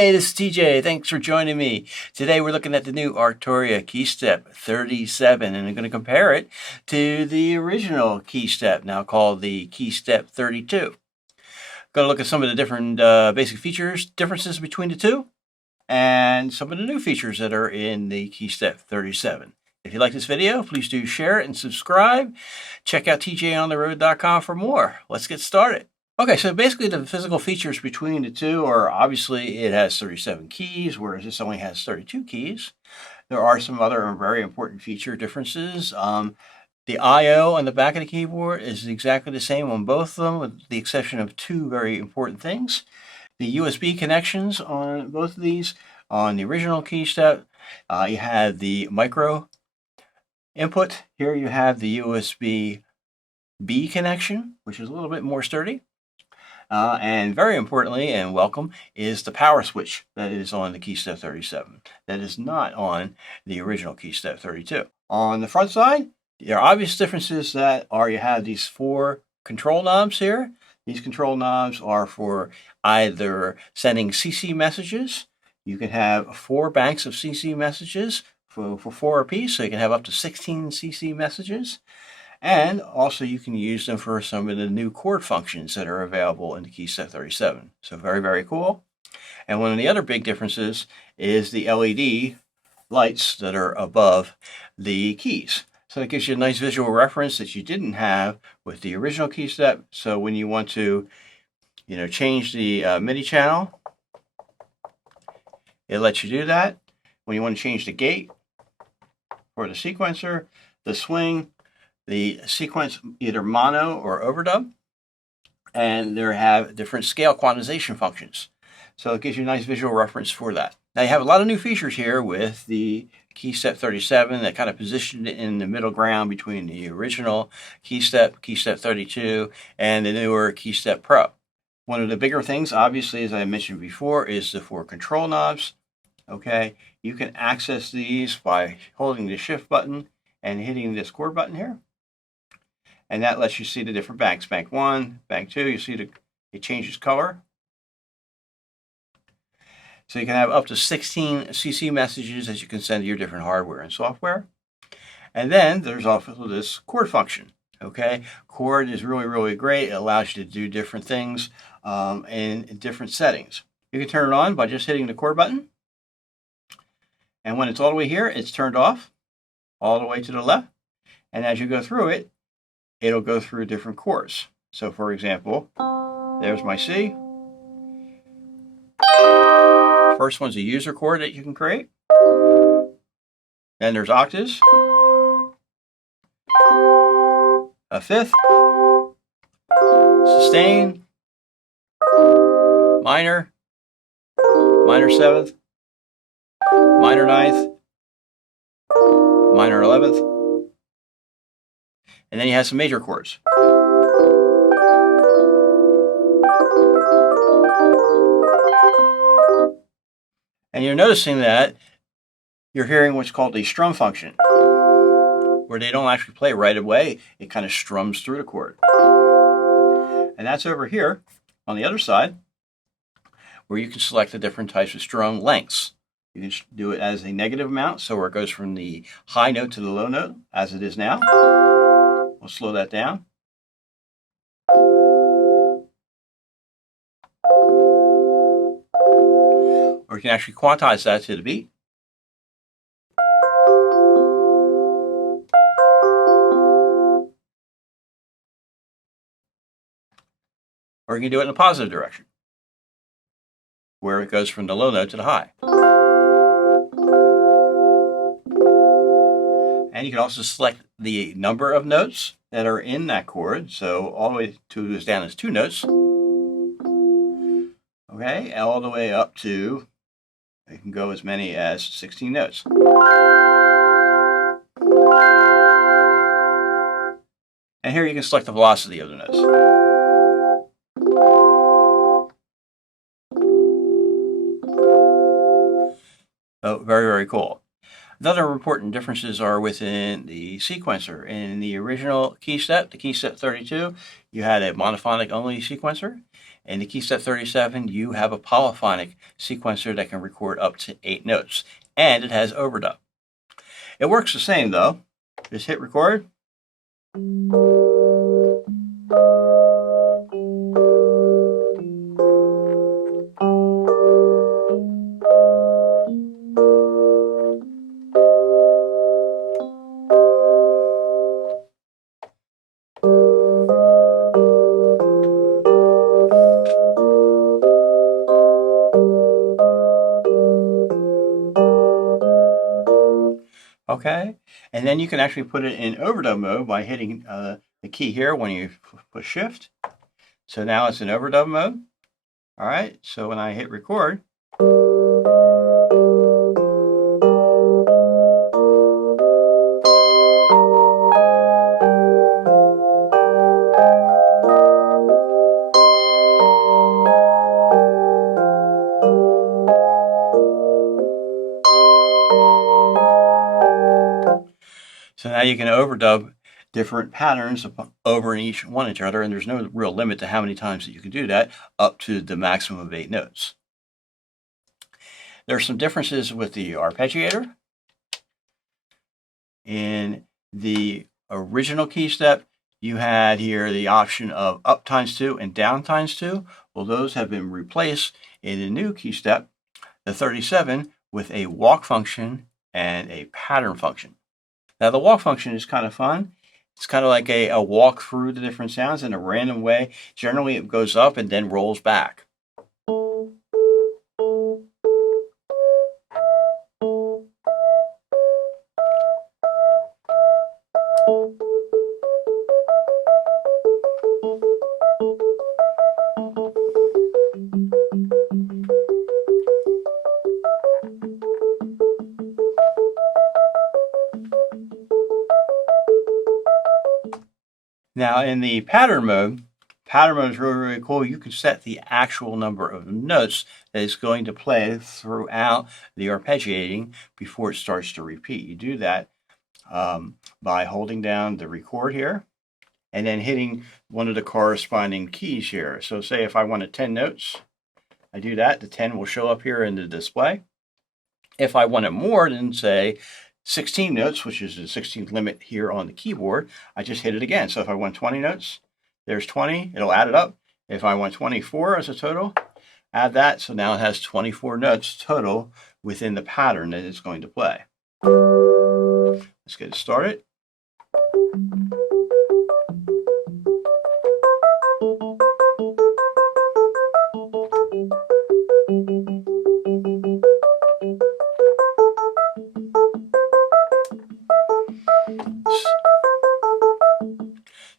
Hey, this is TJ. Thanks for joining me. Today we're looking at the new Arturia Keystep 37 and I'm going to compare it to the original Keystep, now called the Keystep 32. Going to look at some of the different basic features, differences between the two, and some of the new features that are in the Keystep 37. If you like this video, please do share it and subscribe. Check out tjontheroad.com for more. Let's get started. Okay, so basically the physical features between the two are obviously it has 37 keys, whereas this only has 32 keys. There are some other very important feature differences. The I/O on the back of the keyboard is exactly the same on both of them, with the exception of two very important things. The USB connections on both of these, on the original Keystep, you have the micro input. Here you have the USB-B connection, which is a little bit more sturdy. And very importantly, and welcome, is the power switch that is on the Keystep 37. That is not on the original Keystep 32. On the front side, there are obvious differences that are you have these four control knobs here. These control knobs are for either sending CC messages. You can have 4 banks of CC messages for 4 apiece, so you can have up to 16 CC messages. And also you can use them for some of the new chord functions that are available in the Keystep 37. So very, very cool. And one of the other big differences is the LED lights that are above the keys. So that gives you a nice visual reference that you didn't have with the original Keystep. So when you want to, change the MIDI channel, it lets you do that. When you want to change the gate or the sequencer, the swing, the sequence either mono or overdub, and they have different scale quantization functions. So it gives you a nice visual reference for that. Now you have a lot of new features here with the Keystep 37 that kind of positioned it in the middle ground between the original Keystep, Keystep 32, and the newer Keystep Pro. One of the bigger things, obviously, as I mentioned before, is the 4 control knobs. Okay, you can access these by holding the shift button and hitting this chord button here. And that lets you see the different banks. Bank 1, Bank 2, you see it changes color. So you can have up to 16 CC messages that you can send to your different hardware and software. And then there's also this chord function. Okay, chord is really, really great. It allows you to do different things in different settings. You can turn it on by just hitting the chord button. And when it's all the way here, it's turned off all the way to the left. And as you go through it, it'll go through different chords. So for example, there's my C. First one's a user chord that you can create. Then there's octaves. A fifth. Sustain. Minor. Minor 7th. Minor 9th. Minor 11th. And then you have some major chords. And you're noticing that you're hearing what's called a strum function, where they don't actually play right away. It kind of strums through the chord. And that's over here on the other side, where you can select the different types of strum lengths. You can do it as a negative amount, so where it goes from the high note to the low note, as it is now. We'll slow that down. Or you can actually quantize that to the beat. Or you can do it in a positive direction, where it goes from the low note to the high. And you can also select the number of notes that are in that chord. So all the way to as down as 2 notes. Okay, all the way up to, you can go as many as 16 notes. And here you can select the velocity of the notes. So very, very cool. The other important differences are within the sequencer. In the original Keystep, the Keystep 32, you had a monophonic only sequencer. In the Keystep 37, you have a polyphonic sequencer that can record up to 8 notes, and it has overdub. It works the same though. Just hit record. Okay, and then you can actually put it in overdub mode by hitting the key here when you push shift. So now it's in overdub mode. All right, so when I hit record, so now you can overdub different patterns over each other, and there's no real limit to how many times that you can do that, up to the maximum of 8 notes. There are some differences with the arpeggiator. In the original Keystep, you had here the option of up times 2 and down times 2. Well, those have been replaced in the new Keystep, the 37, with a walk function and a pattern function. Now, the walk function is kind of fun. It's kind of like a walk through the different sounds in a random way. Generally, it goes up and then rolls back. Now in the pattern mode is really, really cool. You can set the actual number of notes that it's going to play throughout the arpeggiating before it starts to repeat. You do that by holding down the record here and then hitting one of the corresponding keys here. So say if I wanted 10 notes, I do that. The 10 will show up here in the display. If I wanted more than, say, 16 notes, which is the 16th limit here on the keyboard, I just hit it again. So if I want 20 notes, there's 20, it'll add it up. If I want 24 as a total, add that. So now it has 24 notes total within the pattern that it's going to play. Let's get it started.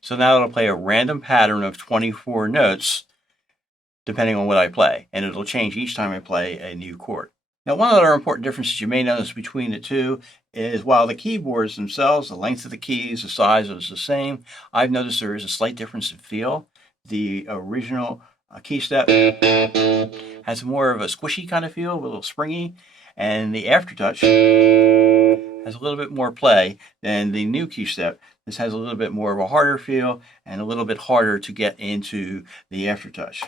So now it'll play a random pattern of 24 notes depending on what I play, and it'll change each time I play a new chord. Now, one other important difference you may notice between the two is while the keyboards themselves, the length of the keys, the size is the same, I've noticed there is a slight difference in feel. The original Keystep has more of a squishy kind of feel, a little springy, and the aftertouch has a little bit more play than the new Keystep. This has a little bit more of a harder feel and a little bit harder to get into the aftertouch.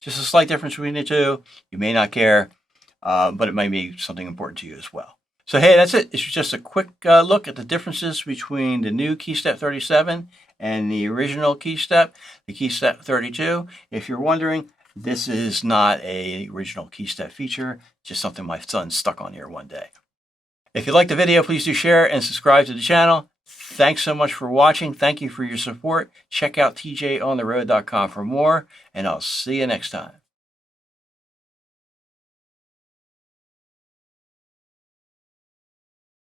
Just a slight difference between the two. You may not care, but it might be something important to you as well. So hey, that's it. It's just a quick look at the differences between the new Keystep 37 and the original Keystep, the Keystep 32. If you're wondering, this is not an original Keystep feature, just something my son stuck on here one day. If you liked the video, please do share and subscribe to the channel. Thanks so much for watching. Thank you for your support. Check out tjontheroad.com for more, and I'll see you next time.